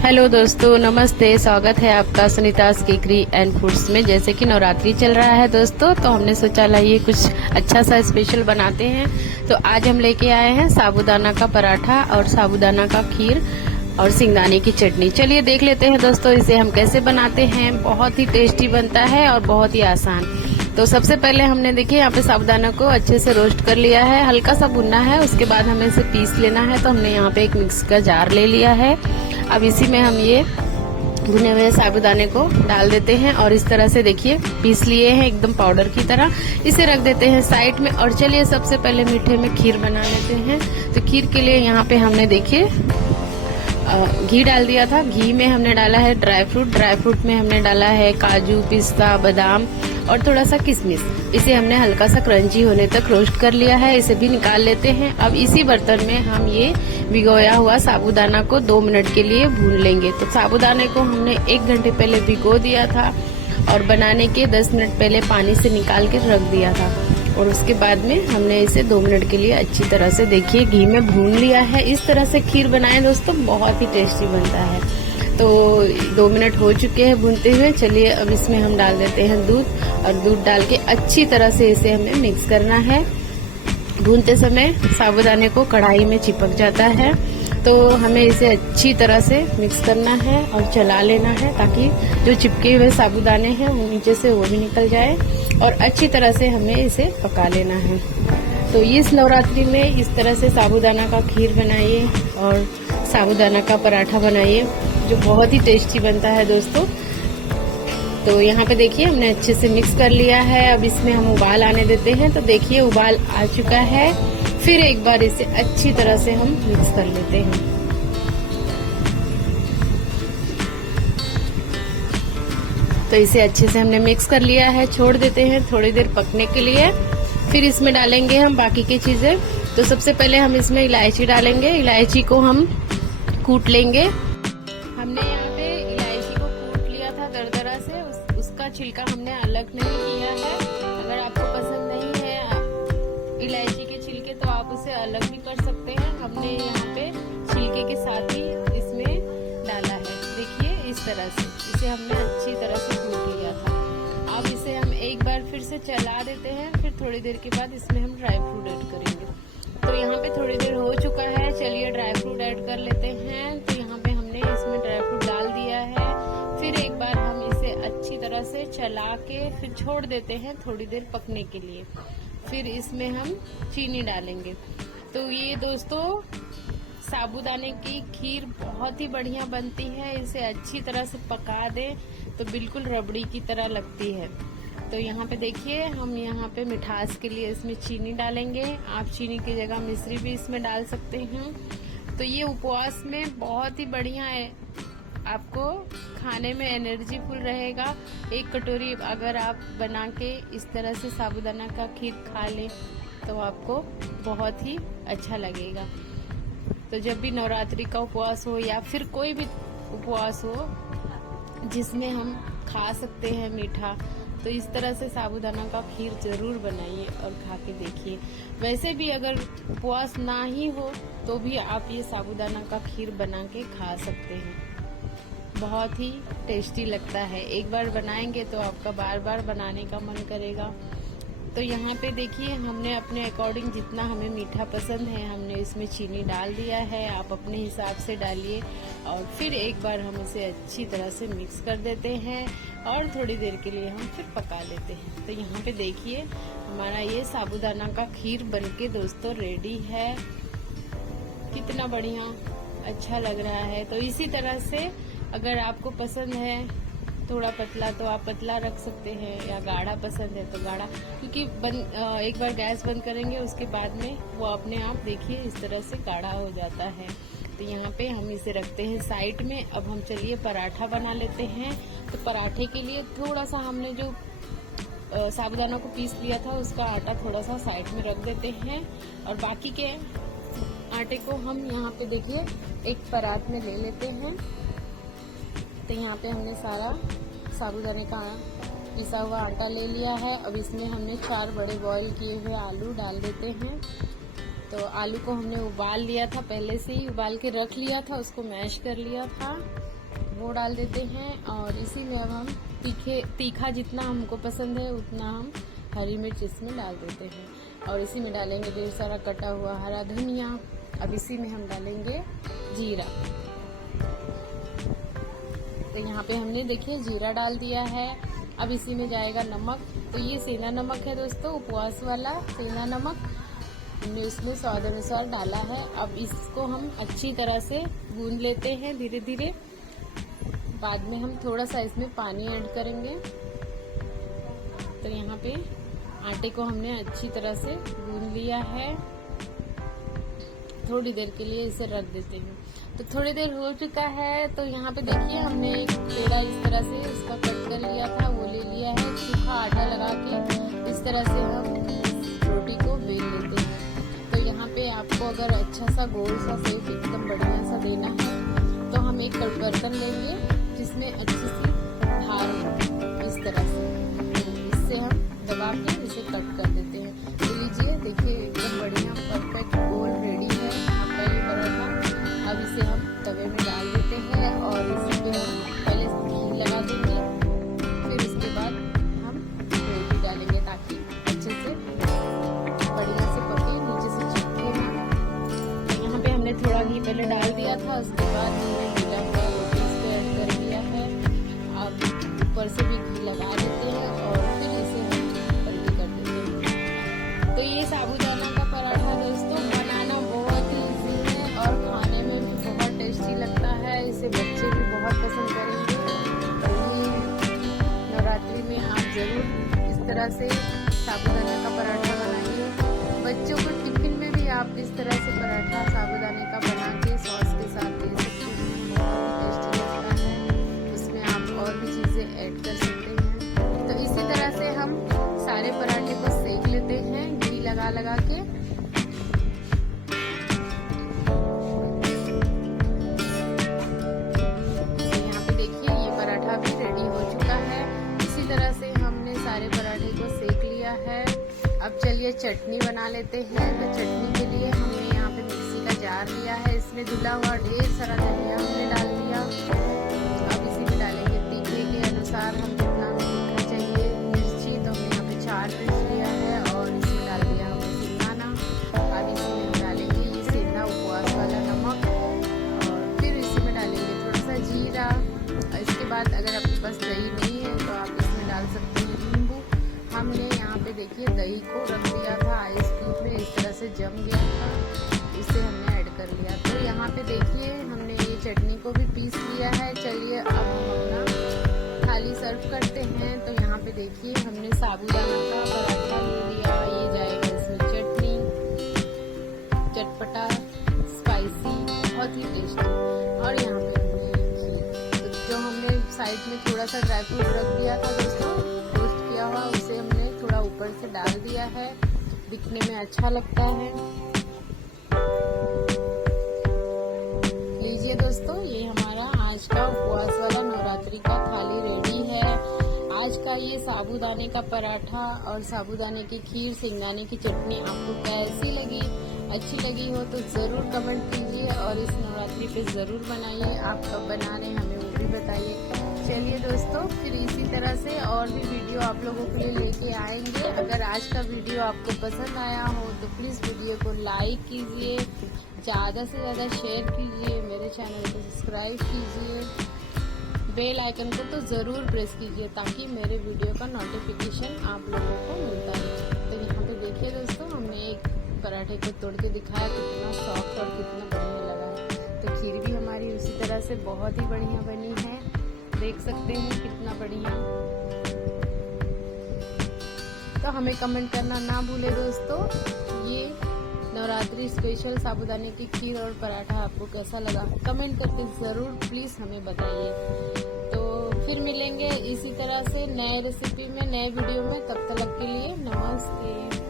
Hello दोस्तों, नमस्ते। स्वागत है आपका सुनीतास केकरी एंड फूड्स में। जैसे कि नवरात्रि चल रहा है दोस्तों, तो हमने सोचा लाइए कुछ अच्छा सा स्पेशल बनाते हैं। तो आज हम लेके आए हैं साबूदाना का पराठा और साबूदाना का खीर और सिंगदाने की चटनी। चलिए देख लेते हैं दोस्तों इसे हम कैसे बनाते हैं। बहुत ही टेस्टी बनता है और बहुत ही आसान। तो सबसे पहले हमने देखिए यहाँ पे साबूदाना को अच्छे से रोस्ट कर लिया है, हल्का सा भुनना है। उसके बाद हमें इसे पीस लेना है। तो हमने यहाँ पे एक मिक्स का जार ले लिया है। अब इसी में हम ये भुने हुए साबूदाने को डाल देते हैं और इस तरह से देखिए पीस लिए हैं एकदम पाउडर की तरह। इसे रख देते हैं साइड में। और चलिए सबसे पहले मीठे में खीर बना लेते हैं। तो खीर के लिए यहाँ पे हमने देखिए घी डाल दिया था। घी में हमने डाला है ड्राई फ्रूट में हमने डाला है काजू, पिस्ता, बादाम और थोड़ा सा किशमिश। इसे हमने हल्का सा क्रंची होने तक रोस्ट कर लिया है। इसे भी निकाल लेते हैं। अब इसी बर्तन में हम ये भिगोया हुआ साबूदाना को 2 मिनट के लिए भून लेंगे। तो साबूदाने को हमने 1 घंटे पहले भिगो दिया था और बनाने के 10 मिनट पहले पानी से निकाल के रख दिया था। और उसके बाद में हमने इसे 2 मिनट के लिए अच्छी तरह से देखिए घी में भून लिया है। इस तरह से खीर बनाएं दोस्तों, बहुत ही टेस्टी बनता है। तो 2 मिनट हो चुके हैं भूनते हुए। चलिए अब इसमें हम डाल देते हैं दूध और दूध डाल के अच्छी तरह से इसे हमें मिक्स करना है। भूनते समय साबूदाने को कढ़ाई में चिपक जाता है, तो हमें इसे अच्छी तरह से मिक्स करना है और चला लेना है ताकि जो चिपके हुए साबूदाने हैं वो नीचे से वो भी निकल जाए। और अच्छी तरह से हमें इसे पका लेना है। तो इस नवरात्रि में इस तरह से साबूदाना का खीर बनाइए और साबूदाना का पराठा बनाइए, जो बहुत ही टेस्टी बनता है दोस्तों। तो यहाँ पे देखिए हमने अच्छे से मिक्स कर लिया है। अब इसमें हम उबाल आने देते हैं। तो देखिए उबाल आ चुका है। फिर एक बार इसे अच्छी तरह से हम मिक्स कर लेते हैं। तो इसे अच्छे से हमने मिक्स कर लिया है। छोड़ देते हैं थोड़ी देर पकने के लिए। फिर इसमें डालेंगे हम बाकी की चीजें। तो सबसे पहले हम इसमें इलायची डालेंगे। इलायची को हम कूट लेंगे। हमने यहाँ पे इलायची को कूट लिया था दरदरा से। उसका छिलका हमने अलग नहीं किया है। अगर आपको पसंद नहीं है इलायची के छिलके तो आप उसे अलग भी कर सकते हैं। हमने यहाँ पे छिलके के साथ ही इसमें डाला है। देखिए इस तरह से इसे हमने अच्छी तरह से कूट लिया था। अब इसे हम एक बार फिर से चला देते हैं। फिर थोड़ी देर के बाद इसमें हम ड्राई फ्रूट ऐड करेंगे। तो यहाँ पे थोड़ी देर हो चुका है। चलिए ड्राई फ्रूट ऐड कर लेते हैं। तो यहाँ पे हमने इसमें ड्राई फ्रूट डाल दिया है। फिर एक बार हम इसे अच्छी तरह से चला के फिर छोड़ देते हैं थोड़ी देर पकने के लिए। फिर इसमें हम चीनी डालेंगे। तो ये दोस्तों साबूदाने की खीर बहुत ही बढ़िया बनती है। इसे अच्छी तरह से पका दें तो बिल्कुल रबड़ी की तरह लगती है। तो यहाँ पे देखिए हम यहाँ पे मिठास के लिए इसमें चीनी डालेंगे। आप चीनी की जगह मिश्री भी इसमें डाल सकते हैं। तो ये उपवास में बहुत ही बढ़िया है। आपको खाने में एनर्जी फुल रहेगा। 1 कटोरी अगर आप बना के इस तरह से साबूदाना का खीर खा लें तो आपको बहुत ही अच्छा लगेगा। तो जब भी नवरात्रि का उपवास हो या फिर कोई भी उपवास हो जिसमें हम खा सकते हैं मीठा, तो इस तरह से साबूदाना का खीर जरूर बनाइए और खा के देखिए। वैसे भी अगर उपवास ना ही हो तो भी आप ये साबूदाना का खीर बना के खा सकते हैं। बहुत ही टेस्टी लगता है। एक बार बनाएंगे तो आपका बार बार बनाने का मन करेगा। तो यहाँ पे देखिए हमने अपने अकॉर्डिंग जितना हमें मीठा पसंद है हमने इसमें चीनी डाल दिया है। आप अपने हिसाब से डालिए। और फिर एक बार हम इसे अच्छी तरह से मिक्स कर देते हैं और थोड़ी देर के लिए हम फिर पका लेते हैं। तो यहाँ पे देखिए हमारा ये साबूदाना का खीर बनके दोस्तों रेडी है। कितना बढ़िया अच्छा लग रहा है। तो इसी तरह से अगर आपको पसंद है थोड़ा पतला तो आप पतला रख सकते हैं, या गाढ़ा पसंद है तो गाढ़ा, क्योंकि एक बार गैस बंद करेंगे उसके बाद में वो अपने आप देखिए इस तरह से गाढ़ा हो जाता है। तो यहाँ पे हम इसे रखते हैं साइड में। अब हम चलिए पराठा बना लेते हैं। तो पराठे के लिए थोड़ा सा हमने जो साबूदाना को पीस लिया था उसका आटा थोड़ा सा साइड में रख देते हैं और बाकी के आटे को हम यहाँ पे देखिए एक परात में ले लेते हैं। तो यहाँ पे हमने सारा साबूदाने का पिसा हुआ आटा ले लिया है। अब इसमें हमने 4 बड़े बॉईल किए हुए आलू डाल देते हैं। तो आलू को हमने उबाल लिया था, पहले से ही उबाल के रख लिया था, उसको मैश कर लिया था, वो डाल देते हैं। और इसी में अब हम तीखा जितना हमको पसंद है उतना हम हरी मिर्च इसमें डाल देते हैं। और इसी में डालेंगे ढेर सारा कटा हुआ हरा धनिया। अब इसी में हम डालेंगे जीरा। तो यहाँ पे हमने देखिए जीरा डाल दिया है। अब इसी में जाएगा नमक। तो ये सेंधा नमक है दोस्तों, उपवास वाला सेंधा नमक हमने इसमें स्वाद अनुसार डाला है। अब इसको हम अच्छी तरह से गूंद लेते हैं धीरे धीरे। बाद में हम थोड़ा सा इसमें पानी ऐड करेंगे। तो यहाँ पे आटे को हमने अच्छी तरह से गूंद लिया है। थोड़ी देर के लिए इसे रख देते हैं। तो थोड़ी देर हो चुका है। तो यहाँ पे देखिए हमने एक पेड़ा इस तरह से इसका कट कर लिया था, वो ले लिया है। सूखा आटा लगा के इस तरह से हम रोटी को बेल लेते हैं। तो यहाँ पे आपको अगर अच्छा सा गोल सा शेप एकदम बढ़िया सा देना है तो हम एक बर्तन लेंगे जिसमें अच्छी सी धार हो, इस तरह से। इससे हम दबा के इसे कट कर देते हैं। तो लीजिए देखिए एकदम बढ़िया परफेक्ट गोल रेडी है आपका ये पराठा। अब इसे हम तवे में डाल देते हैं और इसी पे हम पहले घी लगा देंगे, फिर इसके बाद हम रोटी डालेंगे ताकि अच्छे से बढ़िया से पके, नीचे से चिपके ना। तो यहाँ पे हमने थोड़ा घी पहले डाल दिया था, उसके बाद हमने गीला हुआ रोटी इस पे ऐड कर दिया है। अब ऊपर से भी घी लगा देते हैं और फिर इसे हम पलटी कर देते हैं। तो ये साबूदाना का पराठा दोस्तों बनाना बहुत ही इजी है और खाने में भी बहुत टेस्टी लगता है। इसे बच्चे भी बहुत पसंद करेंगे। नवरात्रि में आप जरूर इस तरह से साबूदाना का पराठा बनाइए। बच्चों को टिफिन में भी आप इस तरह से पराठा साबूदाने का बना के सॉस के साथ दे सकते हैं, बहुत ही टेस्टी लगता है। इसमें आप और भी चीजें ऐड कर सकते हैं। तो इसी तरह से हम सारे पराठे को सेक लेते हैं घी लगा लगा के। यहाँ पे देखिए ये पराठा भी रेडी हो चुका है। इसी तरह से हमने सारे पराठे को सेक लिया है। अब चलिए चटनी बना लेते हैं। तो चटनी के लिए हमने यहाँ पे मिक्सी का जार लिया है, इसमें धुला हुआ ढेर सारा धनिया हमने डाल दिया। अब इसी में डालेंगे तीखे के अनुसार हम जितना तीखा चाहिए मिर्ची, तो हमने यहाँ पे 4 मिर्च लिया है और इसमें डाल दिया हमने सिंगाना। अब इसी में डालेंगे ये सेंधा उपवास वाला नमक और फिर इसी में डालेंगे थोड़ा सा जीरा। इसके बाद अगर आपके पास दही नहीं है तो आप इसमें डाल सकते हैं नींबू। हमने यहाँ पे देखिए दही को रख दिया था आइस क्यूब में, इस तरह से जम गया था, इसे हमने ऐड कर लिया। तो यहाँ पे देखिए हमने ये चटनी को भी पीस लिया है। चलिए अब हम अपना थाली सर्व करते हैं। तो यहाँ पे देखिए हमने साबूदाना का पराठा ले लिया, ये जाएगा इसमें चटनी, चटपटा स्पाइसी बहुत ही टेस्टी। और यहाँ पे हमने घी, जो हमने साइड में थोड़ा सा ड्राई फ्रूट रख दिया था दोस्तों, रोस्ट किया हुआ, उसे हमने थोड़ा ऊपर से डाल दिया है, दिखने में अच्छा लगता है। लीजिए दोस्तों ये हमारा आज का उपवास वाला नवरात्रि का थाली रेडी है। आज का ये साबूदाने का पराठा और साबूदाने की खीर, सिंगाने की चटनी आपको कैसी लगी? अच्छी लगी हो तो जरूर कमेंट कीजिए और इस नवरात्रि पे जरूर बनाइए। आप कब बना रहे हैं हमें वो भी बताइए। चलिए दोस्तों फिर इसी तरह से और भी वीडियो आप लोगों के लिए लेके आएंगे। अगर आज का वीडियो आपको पसंद आया हो तो प्लीज वीडियो को लाइक कीजिए, ज्यादा से ज्यादा शेयर कीजिए, मेरे चैनल को सब्सक्राइब कीजिए, बेल आइकन को तो जरूर प्रेस कीजिए ताकि मेरे वीडियो का नोटिफिकेशन आप लोगों को मिलता रहे। तो यहाँ पे देखिए दोस्तों हमने एक पराठे को तोड़ के दिखाया, कितना सॉफ्ट और कितना बढ़िया लगा। तो खीर भी हमारी उसी तरह से बहुत ही बढ़िया बनी है, देख सकते हैं कितना बढ़िया। तो हमें कमेंट करना ना भूले दोस्तों, ये नवरात्रि स्पेशल साबूदाने की खीर और पराठा आपको कैसा लगा कमेंट करके जरूर प्लीज हमें बताइए। तो फिर मिलेंगे इसी तरह से नए रेसिपी में, नए वीडियो में। तब तक के लिए नमस्ते।